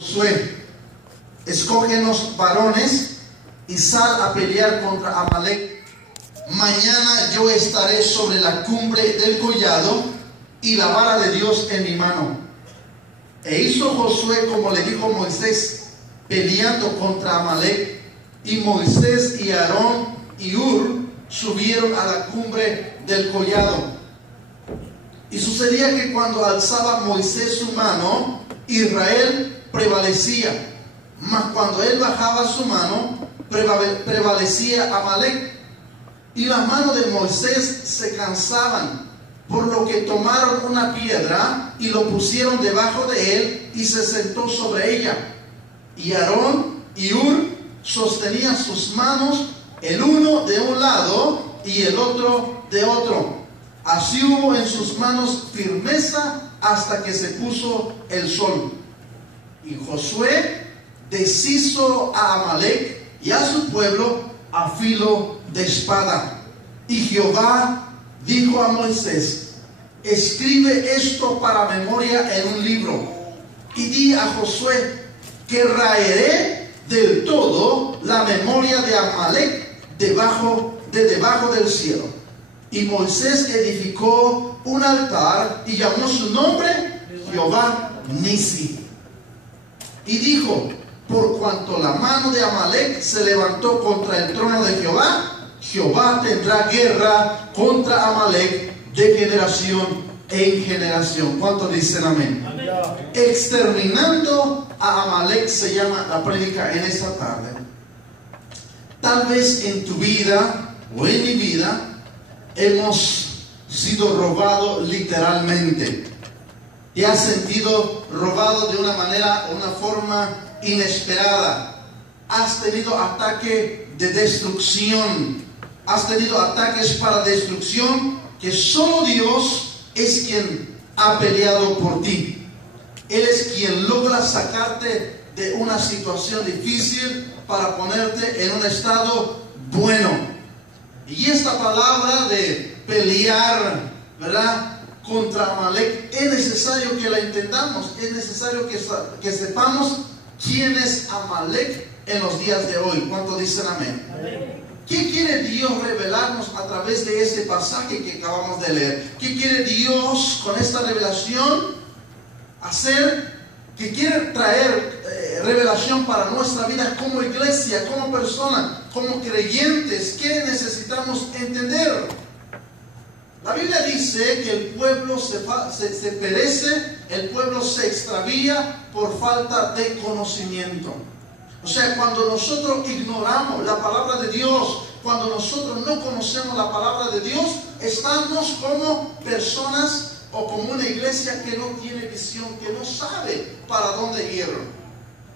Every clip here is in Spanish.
Josué, escógenos varones y sal a pelear contra Amalek. Mañana yo estaré sobre la cumbre del collado y la vara de Dios en mi mano. E hizo Josué como le dijo Moisés, peleando contra Amalek. Y Moisés y Aarón y Hur subieron a la cumbre del collado. Y sucedía que cuando alzaba Moisés su mano, Israel prevalecía, mas cuando él bajaba su mano, prevalecía Amalek. Y las manos de Moisés se cansaban, por lo que tomaron una piedra y lo pusieron debajo de él y se sentó sobre ella. Y Aarón y Hur sostenían sus manos, el uno de un lado y el otro de otro. Así hubo en sus manos firmeza hasta que se puso el sol. Y Josué deshizo a Amalek y a su pueblo a filo de espada. Y Jehová dijo a Moisés, escribe esto para memoria en un libro, y di a Josué que raeré del todo la memoria de Amalek debajo del cielo. Y Moisés edificó un altar y llamó su nombre Jehová Nisi. Y dijo, por cuanto la mano de Amalek se levantó contra el trono de Jehová, Jehová tendrá guerra contra Amalek de generación en generación. ¿Cuántos dicen amén? Amén. Exterminando a Amalek se llama la prédica en esta tarde. Tal vez en tu vida o en mi vida hemos sido robados literalmente. Te has sentido robado de una manera o una forma inesperada. Has tenido ataque de destrucción. Has tenido ataques para destrucción que solo Dios es quien ha peleado por ti. Él es quien logra sacarte de una situación difícil para ponerte en un estado bueno. Y esta palabra de pelear, ¿verdad?, contra Amalek, es necesario que la entendamos. Es necesario que sepamos quién es Amalek en los días de hoy. ¿Cuántos dicen amén? Amén. ¿Qué quiere Dios revelarnos a través de este pasaje que acabamos de leer? ¿Qué quiere Dios con esta revelación hacer? ¿Qué quiere traer revelación para nuestra vida como iglesia, como persona, como creyentes? ¿Qué necesitamos entender? La Biblia dice que el pueblo se perece, el pueblo se extravía por falta de conocimiento. O sea, cuando nosotros ignoramos la palabra de Dios, cuando nosotros no conocemos la palabra de Dios, estamos como personas o como una iglesia que no tiene visión, que no sabe para dónde ir.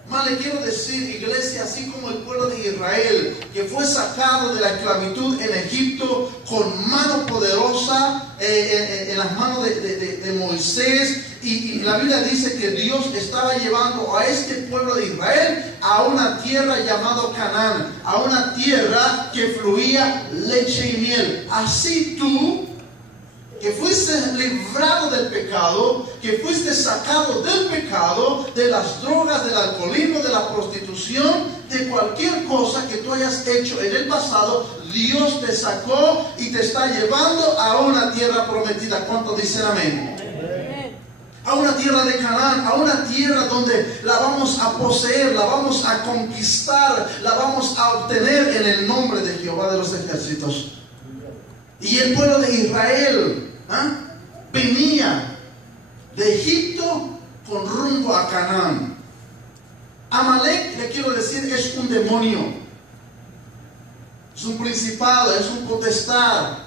Más le quiero decir, iglesia, así como el pueblo de Israel, que fue sacado de la esclavitud en Egipto con mano poderosa en las manos de Moisés, y la Biblia dice que Dios estaba llevando a este pueblo de Israel a una tierra llamada Canaán, a una tierra que fluía leche y miel. Así tú, que fuiste librado del pecado, que fuiste sacado del pecado, de las drogas, del alcoholismo, de la prostitución, de cualquier cosa que tú hayas hecho en el pasado, Dios te sacó y te está llevando a una tierra prometida. ¿Cuántos dicen amén? A una tierra de Canaán, a una tierra donde la vamos a poseer, la vamos a conquistar, la vamos a obtener en el nombre de Jehová de los ejércitos. Y el pueblo de Israel venía de Egipto con rumbo a Canaán. Amalek, le quiero decir, es un demonio, es un principado, es un potestad,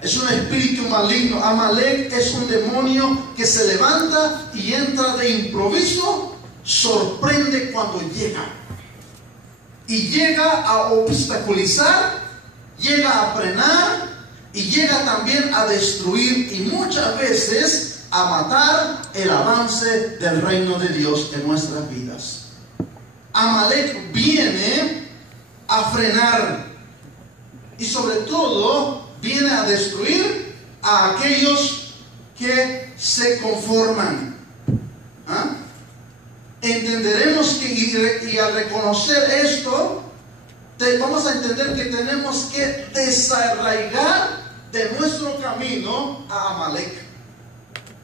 es un espíritu maligno. Amalek es un demonio que se levanta y entra de improviso, sorprende cuando llega. Y llega a obstaculizar, llega a frenar y llega también a destruir y muchas veces a matar el avance del reino de Dios en nuestras vidas. Amalek viene a frenar y sobre todo viene a destruir a aquellos que se conforman. entenderemos que y al reconocer esto, vamos a entender que tenemos que desarraigar de nuestro camino a Amalek.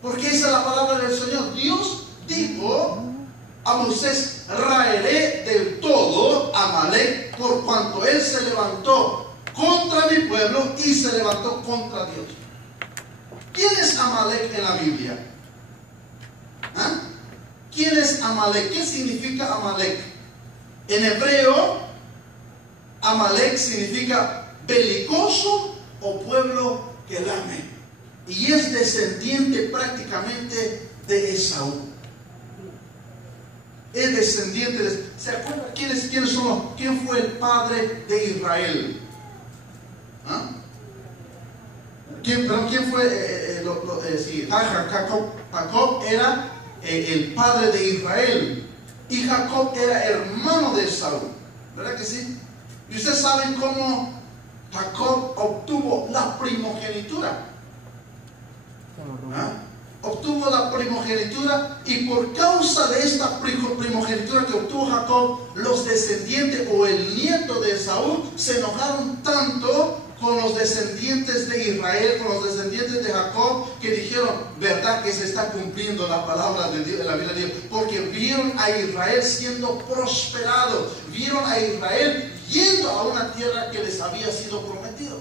Porque esa es la palabra del Señor. Dios dijo a Moisés: raeré del todo a Amalek, por cuanto él se levantó contra mi pueblo y se levantó contra Dios. ¿Quién es Amalek en la Biblia? ¿Ah? ¿Quién es Amalek? ¿Qué significa Amalek? En hebreo, Amalek significa belicoso o pueblo que lame, y es descendiente prácticamente de Esaú. Es descendiente de... ¿Se acuerdan quién fue el padre de Israel? ¿Ah? ¿Quién fue? Jacob era el padre de Israel, y Jacob era hermano de Esaú, ¿verdad que sí? Y ustedes saben cómo Jacob obtuvo la primogenitura. ¿Ah? Obtuvo la primogenitura, y por causa de esta primogenitura que obtuvo Jacob, los descendientes o el nieto de Esaú se enojaron tanto con los descendientes de Israel, con los descendientes de Jacob, que dijeron: verdad que se está cumpliendo la palabra de Dios, de la Biblia de Dios, porque vieron a Israel siendo prosperado, vieron a Israel yendo a una tierra que les había sido prometido.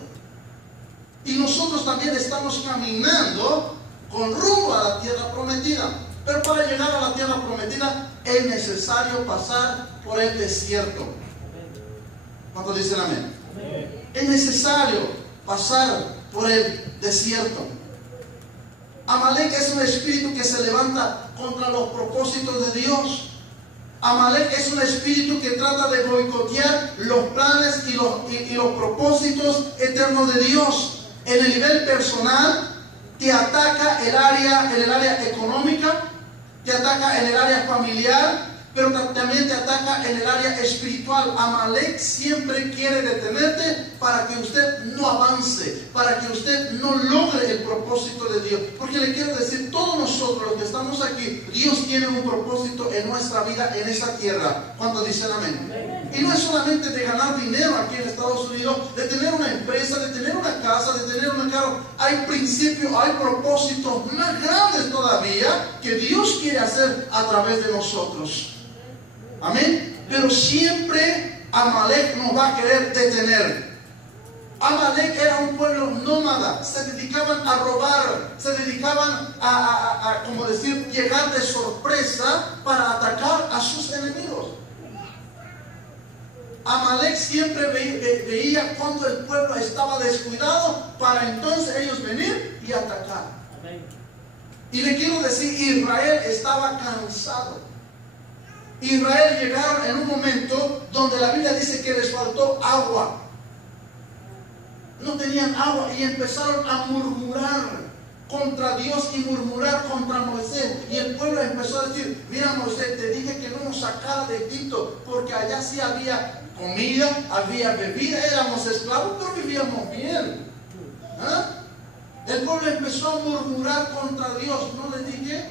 Y nosotros también estamos caminando con rumbo a la tierra prometida, pero para llegar a la tierra prometida es necesario pasar por el desierto. ¿Cuántos dicen amén? Es necesario pasar por el desierto. Amalek es un espíritu que se levanta contra los propósitos de Dios. Amalek es un espíritu que trata de boicotear los planes y los propósitos eternos de Dios. En el nivel personal, te ataca en el área económica, te ataca en el área familiar, pero también te ataca en el área espiritual. Amalek siempre quiere detenerte para que usted no avance, para que usted no logre el propósito de Dios. Porque le quiero decir, todos nosotros los que estamos aquí, Dios tiene un propósito en nuestra vida, en esa tierra. ¿Cuántos dicen amén? Y no es solamente de ganar dinero aquí en Estados Unidos, de tener una empresa, de tener una casa, de tener un carro. Hay principios, hay propósitos más grandes todavía que Dios quiere hacer a través de nosotros. Amén. Pero siempre Amalek nos va a querer detener. Amalek era un pueblo nómada, se dedicaban a robar, se dedicaban a como decir, llegar de sorpresa para atacar a sus enemigos. Amalek siempre veía cuando el pueblo estaba descuidado, para entonces ellos venir y atacar. Y le quiero decir, Israel estaba cansado. Israel llegaron en un momento donde la Biblia dice que les faltó agua. No tenían agua y empezaron a murmurar contra Dios y murmurar contra Moisés. Y el pueblo empezó a decir: mira, Moisés, te dije que no nos sacara de Egipto, porque allá sí había comida, había bebida, éramos esclavos, pero vivíamos bien. ¿Ah? El pueblo empezó a murmurar contra Dios. ¿No le dije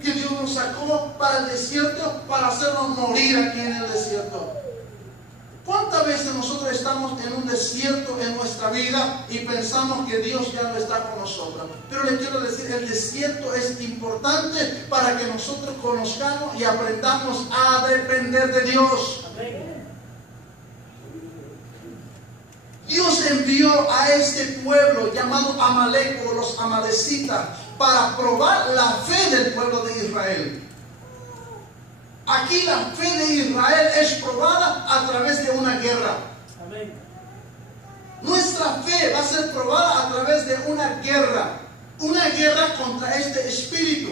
que Dios nos sacó para el desierto, para hacernos morir aquí en el desierto? ¿Cuántas veces nosotros estamos en un desierto en nuestra vida y pensamos que Dios ya no está con nosotros? Pero le quiero decir, el desierto es importante para que nosotros conozcamos y aprendamos a depender de Dios. Dios envió a este pueblo llamado Amalek o los amalecitas para probar la fe del pueblo de Israel. Aquí la fe de Israel es probada a través de una guerra. Amén. Nuestra fe va a ser probada a través de una guerra contra este espíritu,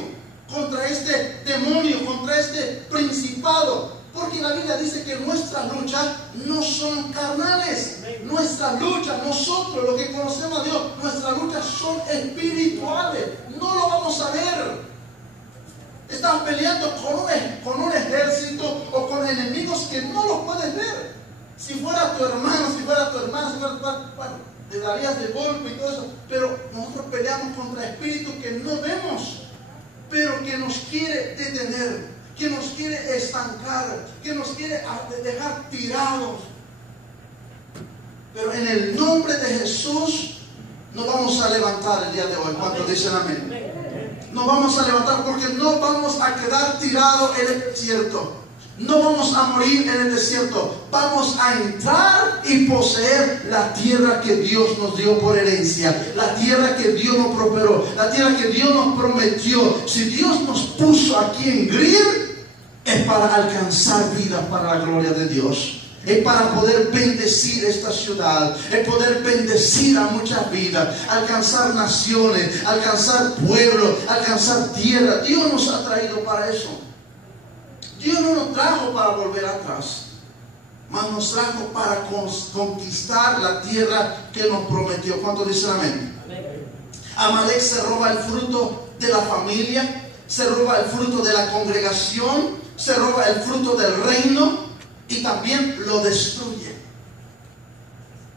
contra este demonio, contra este principado. Porque la Biblia dice que nuestras luchas no son carnales. Nuestra lucha, nosotros, los que conocemos a Dios, nuestras luchas son espirituales. No lo vamos a ver. Estás peleando con un ejército o con enemigos que no los puedes ver. Si fuera tu hermano, si fuera tu hermana, si fuera tu padre, bueno, te darías de golpe y todo eso. Pero nosotros peleamos contra espíritus que no vemos, pero que nos quiere detener. que nos quiere estancar, que nos quiere dejar tirados. Pero en el nombre de Jesús nos vamos a levantar el día de hoy. ¿Cuántos dicen amén? Nos vamos a levantar porque no vamos a quedar tirados en el desierto. No vamos a morir en el desierto. Vamos a entrar y poseer la tierra que Dios nos dio por herencia. La tierra que Dios nos prosperó. La tierra que Dios nos prometió. Si Dios nos puso aquí en Greer, es para alcanzar vidas para la gloria de Dios. Es para poder bendecir esta ciudad, es poder bendecir a muchas vidas, alcanzar naciones, alcanzar pueblos, alcanzar tierra. Dios nos ha traído para eso. Dios no nos trajo para volver atrás, mas nos trajo para conquistar la tierra que nos prometió. ¿Cuántos dicen amén? Amalek se roba el fruto de la familia, se roba el fruto de la congregación, se roba el fruto del reino y también lo destruye.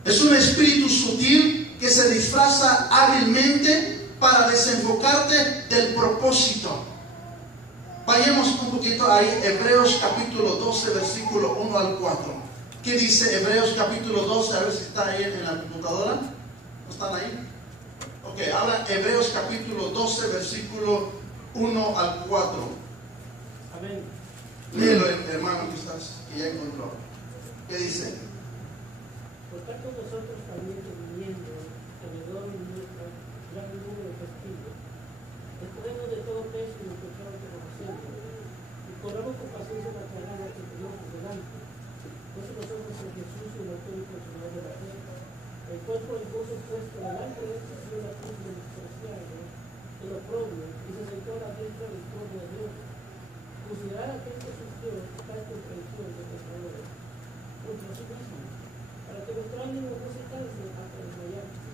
Es un espíritu sutil que se disfraza hábilmente para desenfocarte del propósito. Vayamos un poquito ahí, Hebreos capítulo 12, versículo 1 al 4. ¿Qué dice Hebreos capítulo 12? A ver si está ahí en la computadora. ¿No están ahí? Ok, habla Hebreos capítulo 12, versículo 1 al 4. Amén. Léelo, hermano, que ya encontró. ¿Qué dice? Por tanto, nosotros también teniendo alrededor de nuestra gran número de testigos, despojemos de todo peso y del pecado que conocemos, y corramos con paciencia la carrera que tenemos por delante. Puesto nosotros en Jesús, el autor y consumador de la fe, el cual por el gozo puesto delante de él sufrió la cruz del despreciado, el oprobio, y se sentó a la diestra del trono de Dios. Considerar aquel que sufrió tal contradicción de pecadores contra sí mismo, para que nuestro ánimo no se canse hasta desmayarse,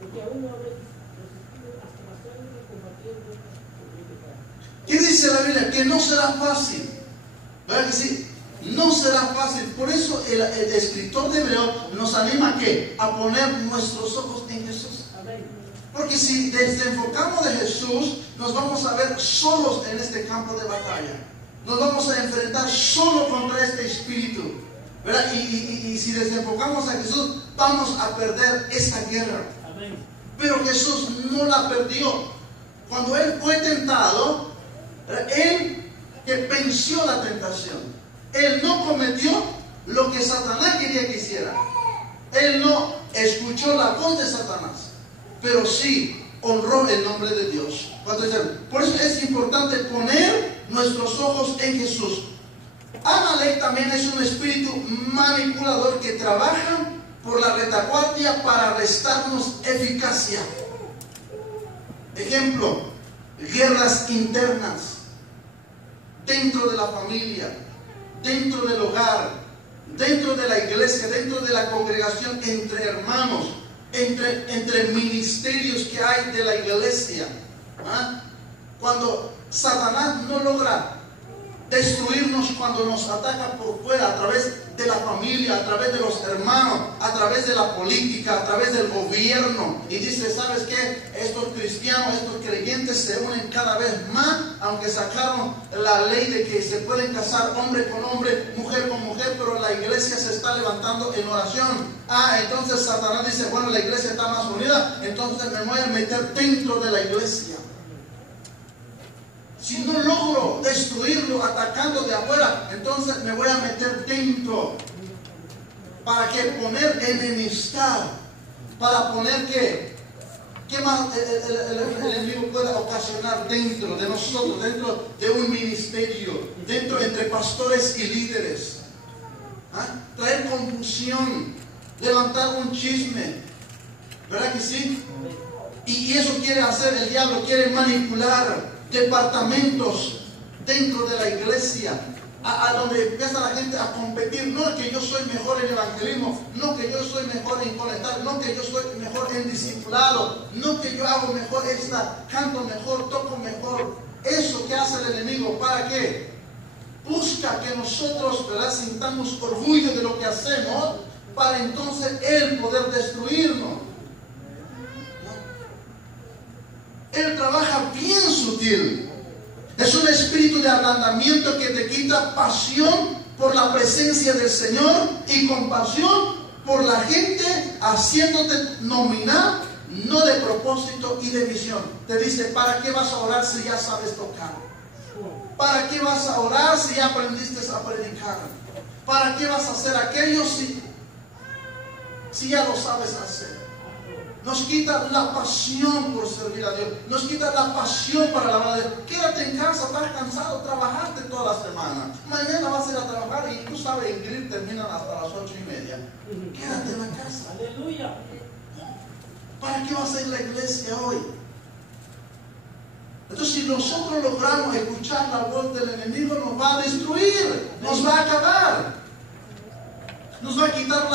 porque aún no habéis resistido hasta la sangre combatiendo contra el pecado. ¿Qué dice la Biblia? Que no será fácil. ¿Verdad que sí? No será fácil. Por eso el escritor de Hebreo nos anima ¿a qué? A poner nuestros ojos en Jesús. Amén. Porque si desenfocamos de Jesús, nos vamos a ver solos en este campo de batalla. Nos vamos a enfrentar solo contra este espíritu, ¿verdad? Y si desenfocamos a Jesús, vamos a perder esta guerra. Amén. Pero Jesús no la perdió. Cuando Él fue tentado, Él que venció la tentación. Él no cometió lo que Satanás quería que hiciera. Él no escuchó la voz de Satanás, pero sí honró el nombre de Dios. Por eso es importante poner nuestros ojos en Jesús. Amalek también es un espíritu manipulador que trabaja por la retaguardia para restarnos eficacia. Ejemplo, guerras internas dentro de la familia, dentro del hogar, dentro de la iglesia, dentro de la congregación, entre hermanos, entre ministerios que hay de la iglesia. Cuando Satanás no logra destruirnos, cuando nos ataca por fuera, a través de la familia, a través de los hermanos, a través de la política, a través del gobierno, y dice, ¿sabes qué? Estos cristianos, estos creyentes se unen cada vez más, aunque sacaron la ley de que se pueden casar hombre con hombre, mujer con mujer, pero la iglesia se está levantando en oración. Entonces Satanás dice, bueno, la iglesia está más unida, entonces me voy a meter dentro de la iglesia. Si no logro destruirlo atacando de afuera, entonces me voy a meter dentro. ¿Para qué? Poner enemistad. Para poner ¿qué más el enemigo pueda ocasionar dentro de nosotros, dentro de un ministerio, dentro entre pastores y líderes? Traer confusión, levantar un chisme. ¿Verdad que sí? Y eso quiere hacer el diablo, quiere manipular departamentos dentro de la iglesia, a donde empieza la gente a competir. No que yo soy mejor en evangelismo, no que yo soy mejor en conectar, no que yo soy mejor en discipulado, no que yo hago mejor canto mejor, toco mejor. Eso que hace el enemigo, ¿para qué? Busca que nosotros, ¿verdad?, sintamos orgullo de lo que hacemos, para entonces él poder destruirnos. Él trabaja bien sutil. Es un espíritu de ablandamiento que te quita pasión por la presencia del Señor y compasión por la gente, haciéndote nominal, no de propósito y de visión. Te dice, ¿para qué vas a orar si ya sabes tocar? ¿Para qué vas a orar si ya aprendiste a predicar? ¿Para qué vas a hacer aquello si ya lo sabes hacer? Nos quita la pasión por servir a Dios. Nos quita la pasión para alabar a Dios. Quédate en casa, estás cansado, trabajaste toda la semana. Mañana vas a ir a trabajar y tú sabes, en Grill terminan hasta las 8:30. Quédate en la casa. Aleluya. ¿Para qué vas a ir a la iglesia hoy? Entonces, si nosotros logramos escuchar la voz del enemigo, nos va a destruir, nos va a acabar. Nos va a quitar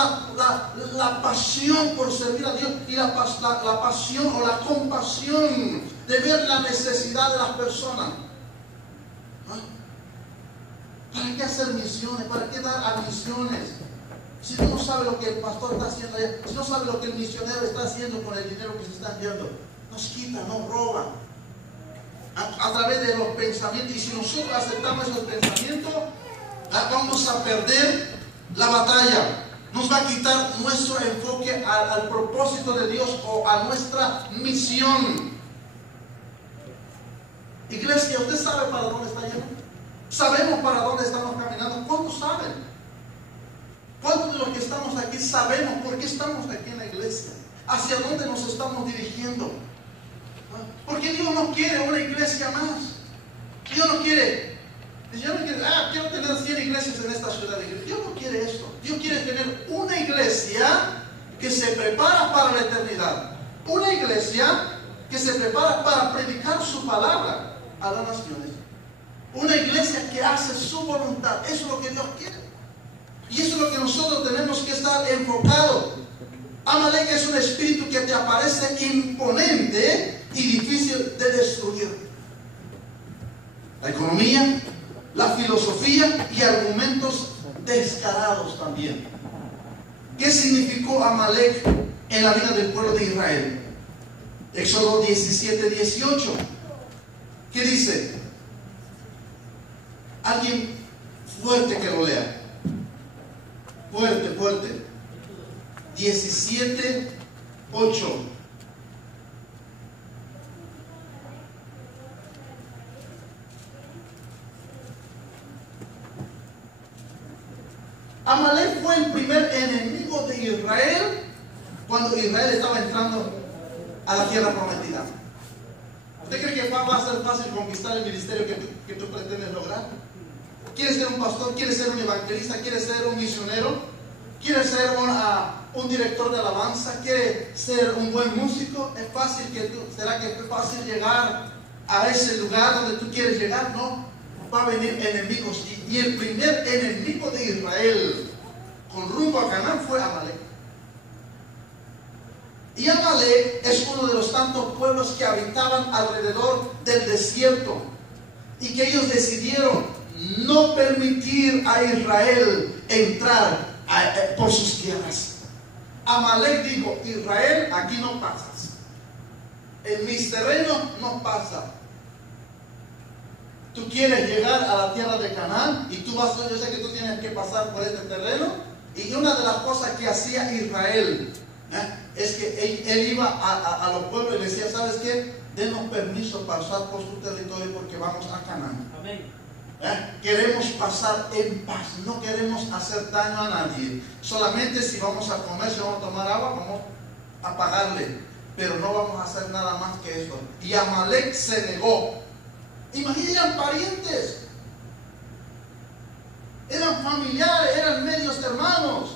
la pasión por servir a Dios y la pasión o la compasión de ver la necesidad de las personas. ¿Para qué hacer misiones? ¿Para qué dar a misiones? Si tú no sabes lo que el pastor está haciendo allá, si no sabes lo que el misionero está haciendo con el dinero que se está enviando, nos quita, nos roba. A través de los pensamientos. Y si nosotros aceptamos esos pensamientos, vamos a perder la batalla. Nos va a quitar nuestro enfoque al propósito de Dios o a nuestra misión. Iglesia, ¿usted sabe para dónde está yendo? ¿Sabemos para dónde estamos caminando? ¿Cuántos saben? ¿Cuántos de los que estamos aquí sabemos por qué estamos aquí en la iglesia? ¿Hacia dónde nos estamos dirigiendo? Porque Dios no quiere una iglesia más. Dios no quiere, quiero tener 100 iglesias en esta ciudad. Dios no quiere esto. Dios quiere tener una iglesia que se prepara para la eternidad. Una iglesia que se prepara para predicar su palabra a las naciones. Una iglesia que hace su voluntad. Eso es lo que Dios quiere. Y eso es lo que nosotros tenemos que estar enfocados. Amalek es un espíritu que te aparece imponente y difícil de destruir. La economía, la filosofía y argumentos descarados también. ¿Qué significó Amalek en la vida del pueblo de Israel? Éxodo 17:18. ¿Qué dice? Alguien fuerte que lo lea. Fuerte, fuerte. 17:8. Amalek fue el primer enemigo de Israel cuando Israel estaba entrando a la tierra prometida. ¿Usted cree que va a ser fácil conquistar el ministerio que tú pretendes lograr? ¿Quieres ser un pastor? ¿Quieres ser un evangelista? ¿Quieres ser un misionero? ¿Quieres ser un director de alabanza? ¿Quieres ser un buen músico? ¿Será que es fácil llegar a ese lugar donde tú quieres llegar? No. Va a venir enemigos. Y el primer enemigo de Israel con rumbo a Canaán fue Amalek. Y Amalek es uno de los tantos pueblos que habitaban alrededor del desierto y que ellos decidieron no permitir a Israel entrar por sus tierras. Amalek dijo: Israel, aquí no pasas. En mis terrenos no pasa. Tú quieres llegar a la tierra de Canaán y yo sé que tú tienes que pasar por este terreno. Y una de las cosas que hacía Israel es que él iba a los pueblos y le decía: ¿sabes qué? Denos permiso para pasar por su territorio porque vamos a Canaán. Amén. Queremos pasar en paz, no queremos hacer daño a nadie. Solamente si vamos a comer, si vamos a tomar agua, vamos a pagarle, pero no vamos a hacer nada más que eso. Y Amalek se negó. Imagínense, eran parientes, eran familiares, eran medios hermanos.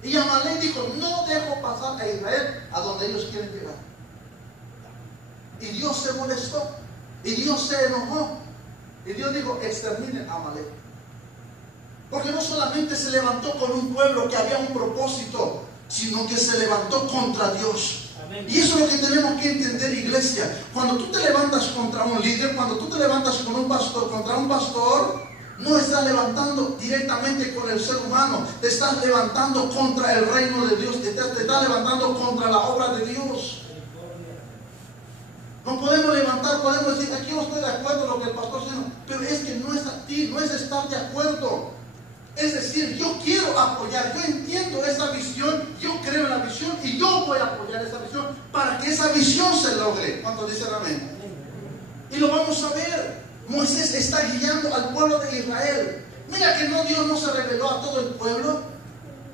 Y Amalek dijo: no dejo pasar a Israel a donde ellos quieren llegar. Y Dios se molestó, y Dios se enojó. Y Dios dijo: exterminen a Amalek. Porque no solamente se levantó con un pueblo que había un propósito, sino que se levantó contra Dios. Amén. Y eso es lo que tenemos que entender, iglesia. Cuando tú te levantas contra un líder, cuando tú te levantas con un pastor, contra un pastor, no estás levantando directamente con el ser humano, te estás levantando contra el reino de Dios, te estás levantando contra la obra de Dios. Nos podemos levantar, podemos decir, aquí no estoy de acuerdo con lo que el pastor dice, pero es que no es aquí, no es estar de acuerdo. Es decir, yo quiero apoyar, yo entiendo esa visión, yo creo en la visión y yo voy a apoyar esa visión para que esa visión se logre. ¿Cuántos dicen amén? Y lo vamos a ver. Moisés está guiando al pueblo de Israel. Mira que Dios no se reveló a todo el pueblo.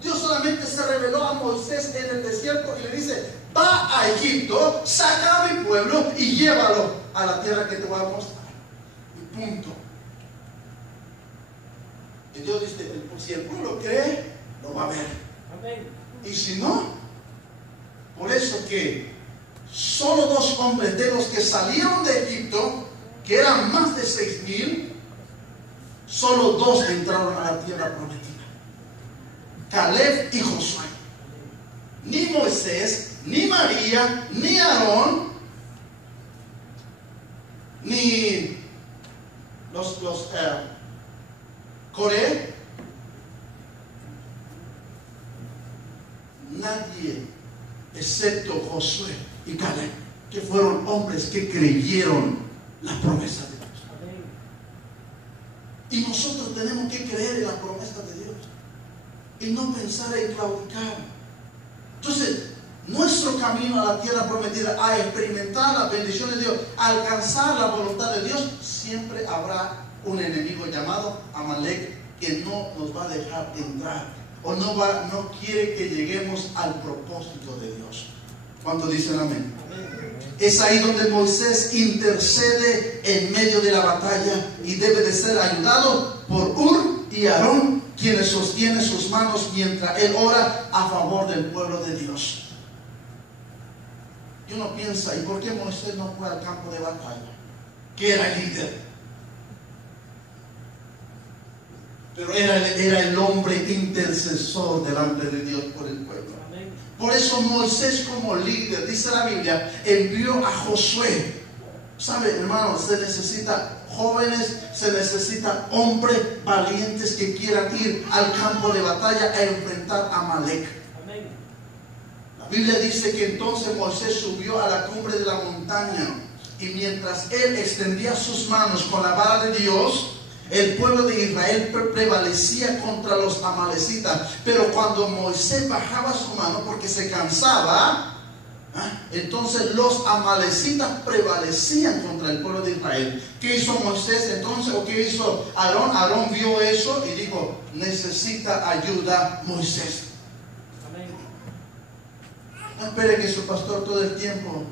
Dios solamente se reveló a Moisés en el desierto y le dice, va a Egipto, saca a mi pueblo y llévalo a la tierra que te voy a mostrar. Y punto. Y Dios dice, si el pueblo cree, lo va a ver. Amén. Y si no, por eso que solo 2 hombres de los que salieron de Egipto, que eran más de 6,000, solo 2 entraron a la tierra prometida. Caleb y Josué. Ni Moisés, ni María, ni Aarón, ni los Coré, nadie excepto Josué y Caleb, que fueron hombres que creyeron la promesa de Dios. Amén. Y nosotros tenemos que creer en la promesa de Dios y no pensar en claudicar. Entonces, nuestro camino a la tierra prometida, a experimentar las bendiciones de Dios, a alcanzar la voluntad de Dios, siempre habrá un enemigo llamado Amalek que no nos va a dejar entrar o no quiere que lleguemos al propósito de Dios. ¿Cuántos dicen amén? Amén? Es ahí donde Moisés intercede en medio de la batalla y debe de ser ayudado por Hur y Aarón, quienes sostienen sus manos mientras él ora a favor del pueblo de Dios. Y uno piensa, ¿y por qué Moisés no fue al campo de batalla? Que era líder. Pero era el hombre intercesor delante de Dios por el pueblo. Amén. Por eso Moisés, como líder, dice la Biblia, envió a Josué. ¿Sabe, hermano? Se necesita jóvenes, se necesita hombres valientes que quieran ir al campo de batalla a enfrentar a Amalek. Amén. La Biblia dice que entonces Moisés subió a la cumbre de la montaña y mientras él extendía sus manos con la vara de Dios, el pueblo de Israel prevalecía contra los amalecitas. Pero cuando Moisés bajaba su mano porque se cansaba, entonces los amalecitas prevalecían contra el pueblo de Israel. ¿Qué hizo Moisés entonces? ¿O qué hizo Aarón? Aarón vio eso y dijo, necesita ayuda Moisés. Amén. No espere que su pastor todo el tiempo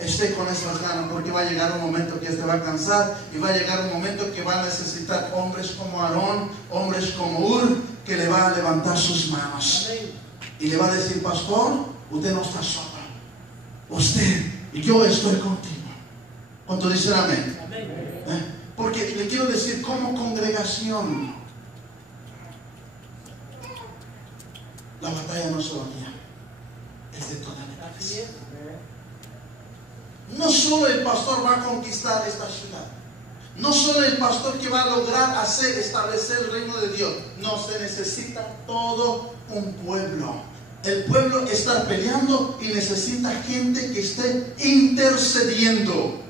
esté con esas ganas, porque va a llegar un momento que este va a cansar y va a llegar un momento que va a necesitar hombres como Aarón, hombres como Hur, que le va a levantar sus manos. Amén. Y le va a decir, pastor, usted no está solo, usted y yo estoy contigo. ¿Cuánto dicen amén? Amén. Porque le quiero decir, como congregación, la batalla no es solo mía, es de toda la iglesia. No solo el pastor va a conquistar esta ciudad, no solo el pastor que va a lograr establecer el reino de Dios, no, se necesita todo un pueblo. El pueblo está peleando y necesita gente que esté intercediendo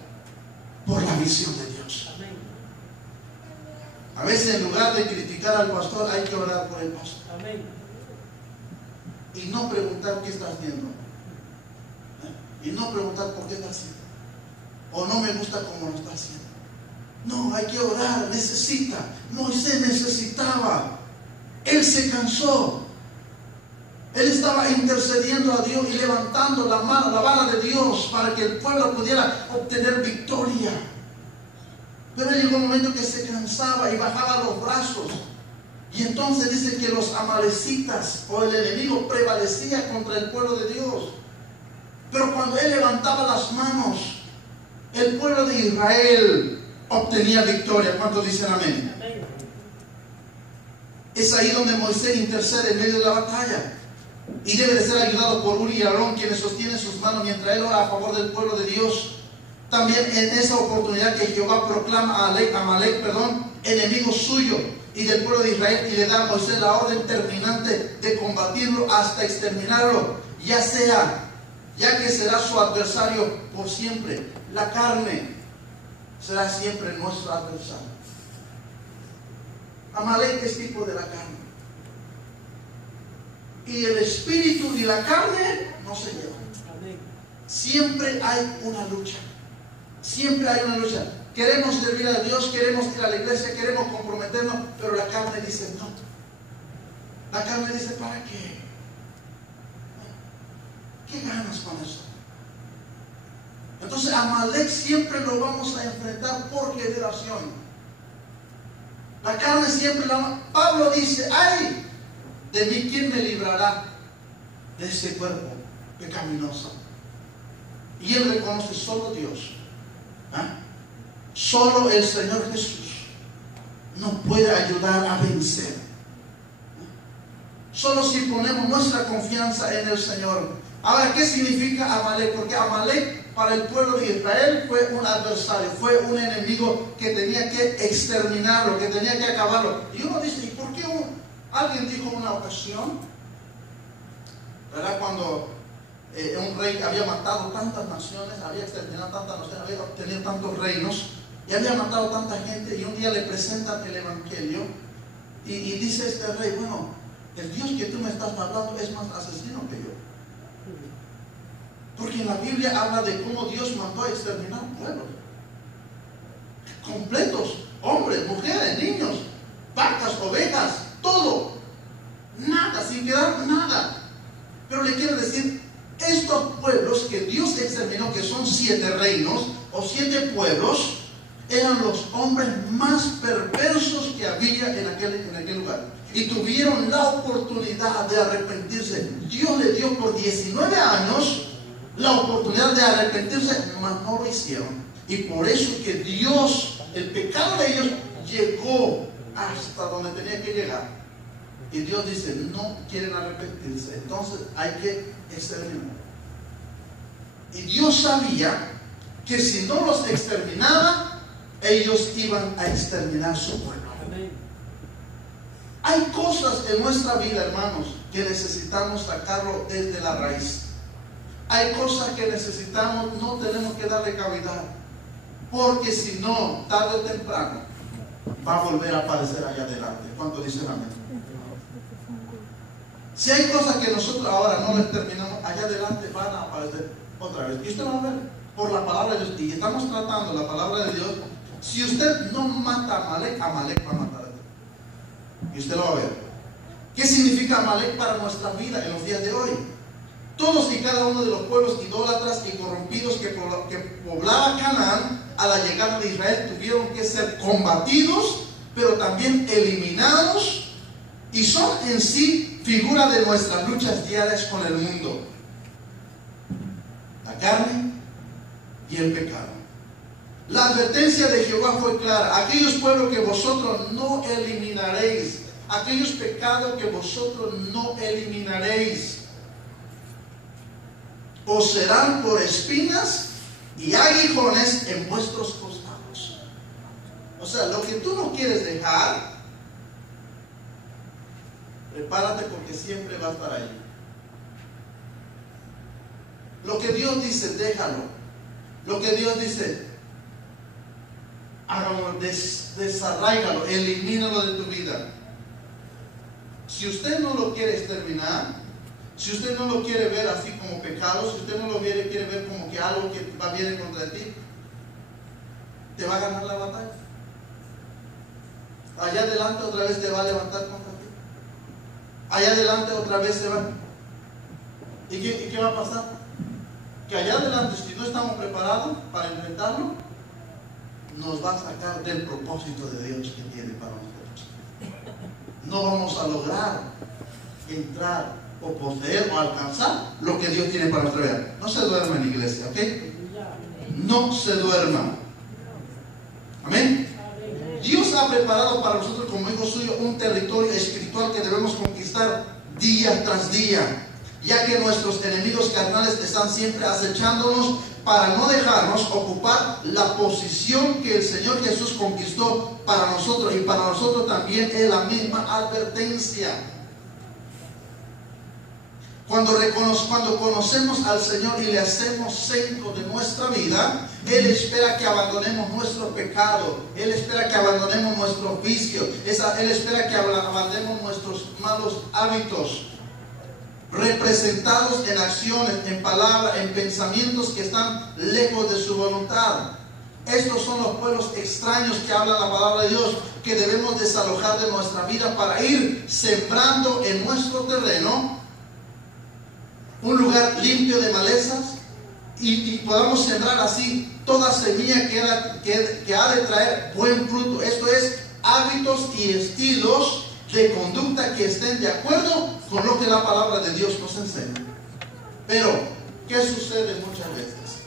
por la visión de Dios. Amén. A veces en lugar de criticar al pastor hay que orar por el pastor. Amén. Y no preguntar qué está haciendo. Y no preguntar por qué está haciendo. O no me gusta cómo lo está haciendo. No, hay que orar, necesita. Moisés necesitaba. Él se cansó. Él estaba intercediendo a Dios y levantando la mano, la vara de Dios para que el pueblo pudiera obtener victoria. Pero llegó un momento que se cansaba y bajaba los brazos. Y entonces dice que los amalecitas o el enemigo prevalecía contra el pueblo de Dios. Pero cuando él levantaba las manos, el pueblo de Israel obtenía victoria. ¿Cuántos dicen amén? Amén. Es ahí donde Moisés intercede en medio de la batalla. Y debe de ser ayudado por Hur y Aarón, quienes sostienen sus manos mientras él ora a favor del pueblo de Dios. También en esa oportunidad que Jehová proclama a Amalek, enemigo suyo y del pueblo de Israel, y le da a Moisés la orden terminante de combatirlo hasta exterminarlo, ya que será su adversario por siempre. la carne será siempre nuestro adversario. Amalek es tipo de la carne. Y el espíritu y la carne no se llevan. Siempre hay una lucha. Siempre hay una lucha. Queremos servir a Dios, queremos ir a la iglesia, queremos comprometernos, pero la carne dice no. La carne dice, ¿para qué? ¿Qué ganas con eso? Entonces Amalek siempre lo vamos a enfrentar por generación. La carne siempre Pablo dice, ay, de mí quién me librará de este cuerpo pecaminoso. Y él reconoce solo Dios. Solo el Señor Jesús nos puede ayudar a vencer. Solo si ponemos nuestra confianza en el Señor. Ahora, ¿qué significa Amalek? Porque Amalek para el pueblo de Israel fue un adversario, fue un enemigo que tenía que exterminarlo, que tenía que acabarlo. Y uno dice, ¿y por qué alguien dijo una ocasión? ¿Verdad? Cuando un rey había matado tantas naciones, había exterminado tantas naciones, había obtenido tantos reinos, y había matado tanta gente, y un día le presentan el evangelio, y dice este rey, bueno, el Dios que tú me estás hablando es más asesino que yo. Porque en la Biblia habla de cómo Dios mandó a exterminar pueblos completos, hombres, mujeres, niños, vacas, ovejas, todo, nada, sin quedar nada. Pero le quiero decir, estos pueblos que Dios exterminó, que son 7 reinos o 7 pueblos, eran los hombres más perversos que había en aquel lugar. Y tuvieron la oportunidad de arrepentirse. Dios le dio por 19 años la oportunidad de arrepentirse, mas no lo hicieron. Y por eso que Dios, el pecado de ellos llegó hasta donde tenía que llegar. Y Dios dice, no quieren arrepentirse, entonces hay que exterminar. Y Dios sabía que si no los exterminaba, ellos iban a exterminar su pueblo. Hay cosas en nuestra vida, hermanos, que necesitamos sacarlo desde la raíz. Hay cosas que necesitamos, no tenemos que darle cavidad, porque si no, tarde o temprano va a volver a aparecer allá adelante. ¿Cuánto dicen amén? Si hay cosas que nosotros ahora no les terminamos, allá adelante van a aparecer otra vez. Y usted va a ver por la palabra de Dios, y estamos tratando la palabra de Dios. Si usted no mata a Amalek, Amalek va a matar a ti. Y usted lo va a ver. ¿Qué significa Amalek para nuestra vida en los días de hoy? Todos y cada uno de los pueblos idólatras y corrompidos que poblaba Canaán a la llegada de Israel tuvieron que ser combatidos, pero también eliminados, y son en sí figura de nuestras luchas diarias con el mundo. La carne y el pecado. La advertencia de Jehová fue clara: aquellos pueblos que vosotros no eliminaréis, aquellos pecados que vosotros no eliminaréis, os serán por espinas y aguijones en vuestros costados. O sea, lo que tú no quieres dejar, prepárate, porque siempre va a estar ahí. Lo que Dios dice, déjalo. Lo que Dios dice, hágalo, desarráigalo, elimínalo de tu vida. Si usted no lo quiere exterminar, si usted no lo quiere ver así como pecado, si usted no lo quiere ver como que algo que va bien contra ti, te va a ganar la batalla. Allá adelante otra vez te va a levantar contra ti. Allá adelante otra vez se va. ¿Y qué va a pasar? Que allá adelante, si no estamos preparados para enfrentarlo, nos va a sacar del propósito de Dios que tiene para nosotros. No vamos a lograr entrar o poseer o alcanzar lo que Dios tiene para nuestra vida. No se duerma en la iglesia, ¿ok? No se duerma. Amén. Dios ha preparado para nosotros como hijos suyos un territorio espiritual que debemos conquistar día tras día, ya que nuestros enemigos carnales están siempre acechándonos para no dejarnos ocupar la posición que el Señor Jesús conquistó para nosotros. Y para nosotros también es la misma advertencia. Cuando conocemos al Señor y le hacemos centro de nuestra vida, Él espera que abandonemos nuestro pecado, Él espera que abandonemos nuestros vicios, Él espera que abandonemos nuestros malos hábitos, representados en acciones, en palabras, en pensamientos que están lejos de su voluntad. Estos son los pueblos extraños que habla la palabra de Dios, que debemos desalojar de nuestra vida para ir sembrando en nuestro terreno un lugar limpio de malezas y podamos sembrar así toda semilla que ha de traer buen fruto. Esto es, hábitos y estilos de conducta que estén de acuerdo con lo que la palabra de Dios nos enseña. Pero, ¿qué sucede muchas veces?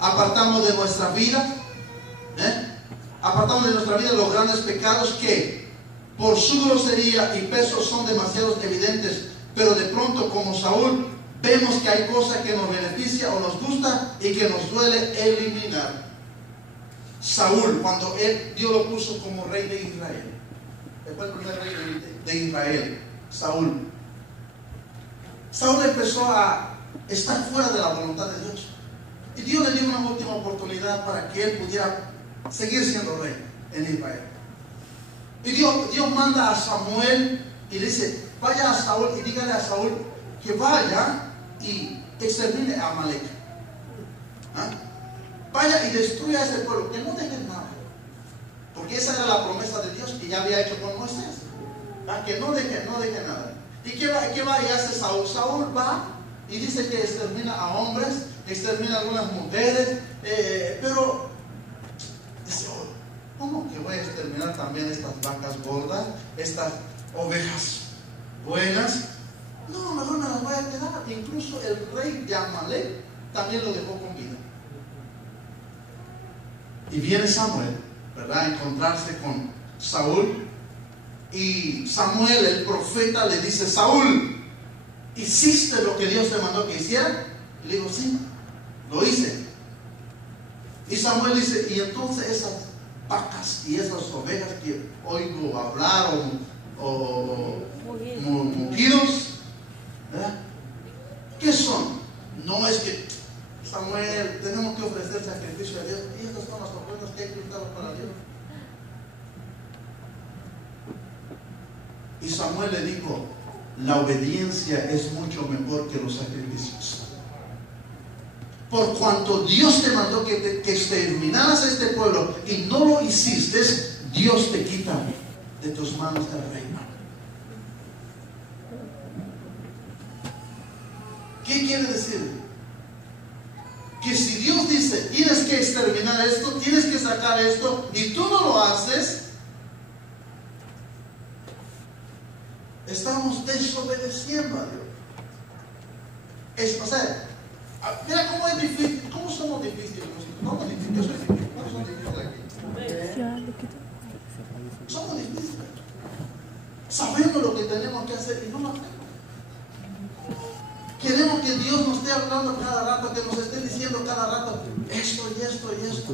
Apartamos de nuestra vida, los grandes pecados que por su grosería y peso son demasiado evidentes, pero de pronto, como Saúl, vemos que hay cosas que nos beneficia o nos gusta y que nos duele eliminar. Saúl, cuando Dios lo puso como rey de Israel, fue el primer rey de Israel, Saúl. Saúl empezó a estar fuera de la voluntad de Dios. Y Dios le dio una última oportunidad para que él pudiera seguir siendo rey en Israel. Y Dios manda a Samuel y le dice, vaya a Saúl y dígale a Saúl que vaya y extermine a Amalek. Vaya y destruya a ese pueblo, que no dejen nada. Porque esa era la promesa de Dios que ya había hecho con Moisés. Que no deje nada. ¿Y qué va y hace Saúl? Saúl va y dice que extermina a hombres, extermina a algunas mujeres, pero dice, ¿cómo que voy a exterminar también estas vacas gordas, estas ovejas buenas? No, mejor me las voy a quedar. Incluso el rey de Amalek también lo dejó con vida. Y viene Samuel, ¿verdad?, a encontrarse con Saúl. Y Samuel, el profeta, le dice, Saúl, ¿hiciste lo que Dios te mandó que hiciera? Y le digo, sí, lo hice. Y Samuel dice, y entonces esas vacas y esas ovejas que oigo hablar o mugidos, ¿verdad?, ¿qué son? No, es que, Samuel, tenemos que ofrecer sacrificio a Dios. Y estas son las ofrendas que hay que usar para Dios. Y Samuel le dijo, la obediencia es mucho mejor que los sacrificios. Por cuanto Dios te mandó que exterminaras a este pueblo y no lo hiciste, Dios te quita de tus manos el reino. ¿Qué quiere decir? Que si Dios dice, tienes que exterminar esto, tienes que sacar esto, y tú no lo haces, estamos desobedeciendo a Dios. O sea, mira cómo es difícil, cómo somos difíciles. ¿Cómo es difícil? Yo soy difícil. ¿Cómo son difíciles aquí? Somos difíciles. Sabemos lo que tenemos que hacer y no lo hacemos. Queremos que Dios nos esté hablando cada rato, que nos esté diciendo cada rato esto y esto y esto.